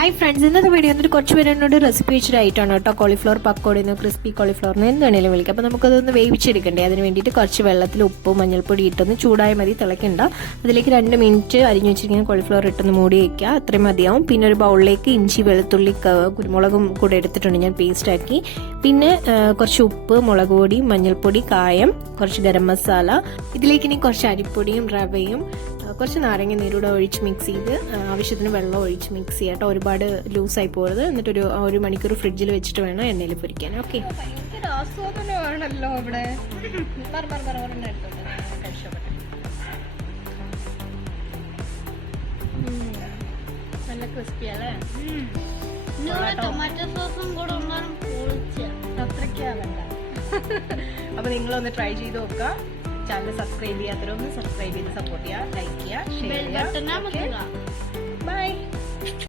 Hi friends, ഇന്നത്തെ video എന്നിട്ട് കുറച്ച് പേര് എന്നോട് റെസിപ്പി വെച്ചിട്ടായിട്ടാണ് കേട്ടോ. കോളിഫ്ലവർ പക്കോടിന്ന് ക്രിസ്പി കോളിഫ്ലവറിന് എന്ത് വേണേലും വിളിക്കാം. അപ്പോൾ നമുക്കതൊന്ന് വേവിച്ചെടുക്കണ്ടേ. അതിന് വേണ്ടിയിട്ട് കുറച്ച് വെള്ളത്തിൽ ഉപ്പും മഞ്ഞൾപ്പൊടി ഇട്ടൊന്ന് ചൂടായ മതി, തിളക്കണ്ട. അതിലേക്ക് 2 മിനിറ്റ് അരിഞ്ഞു വെച്ചിരിക്കുന്ന കോളിഫ്ലവർ ഇട്ടൊന്ന് മൂടി വയ്ക്കുക, അത്രയും മതിയാവും. പിന്നെ ഒരു ബൗളിലേക്ക് ഇഞ്ചി വെളുത്തുള്ളി കുരുമുളകും കൂടെ എടുത്തിട്ടുണ്ട് ഞാൻ പേസ്റ്റാക്കി. പിന്നെ കുറച്ച് ഉപ്പ്, മുളക് പൊടി, മഞ്ഞൾപ്പൊടി, കായം, കുറച്ച് ഗരം മസാല. ഇതിലേക്ക് ഇനി കുറച്ച് അരിപ്പൊടിയും റവയും കുറച്ച് നാരങ്ങ നീരൂടെ ഒഴിച്ച് മിക്സ് ചെയ്ത് ആവശ്യത്തിന് വെള്ളം ഒഴിച്ച് മിക്സ് ചെയ്യാട്ടോ. ഒരുപാട് ലൂസായി പോകരുത്. എന്നിട്ട് ഒരു മണിക്കൂർ ഫ്രിഡ്ജിൽ വെച്ചിട്ട് വേണം എണ്ണയിൽ പൊരിക്കാൻ. ഓക്കെ, ആണല്ലോ ഇവിടെ നല്ല ക്രിസ്പി അല്ലേ. ടൊമാറ്റോ സോസും കൂടെ അത്രയ്ക്കാവണ്ട. അപ്പൊ നിങ്ങളൊന്ന് ട്രൈ ചെയ്ത് നോക്കുക. ചാനൽ സബ്സ്ക്രൈബ് ചെയ്യാത്തവരൊന്ന് സബ്സ്ക്രൈബ് ചെയ്ത് സപ്പോർട്ട് ചെയ്യുക, ലൈക്ക് ചെയ്യുക, ഷെയർ ചെയ്യുക. ബൈ.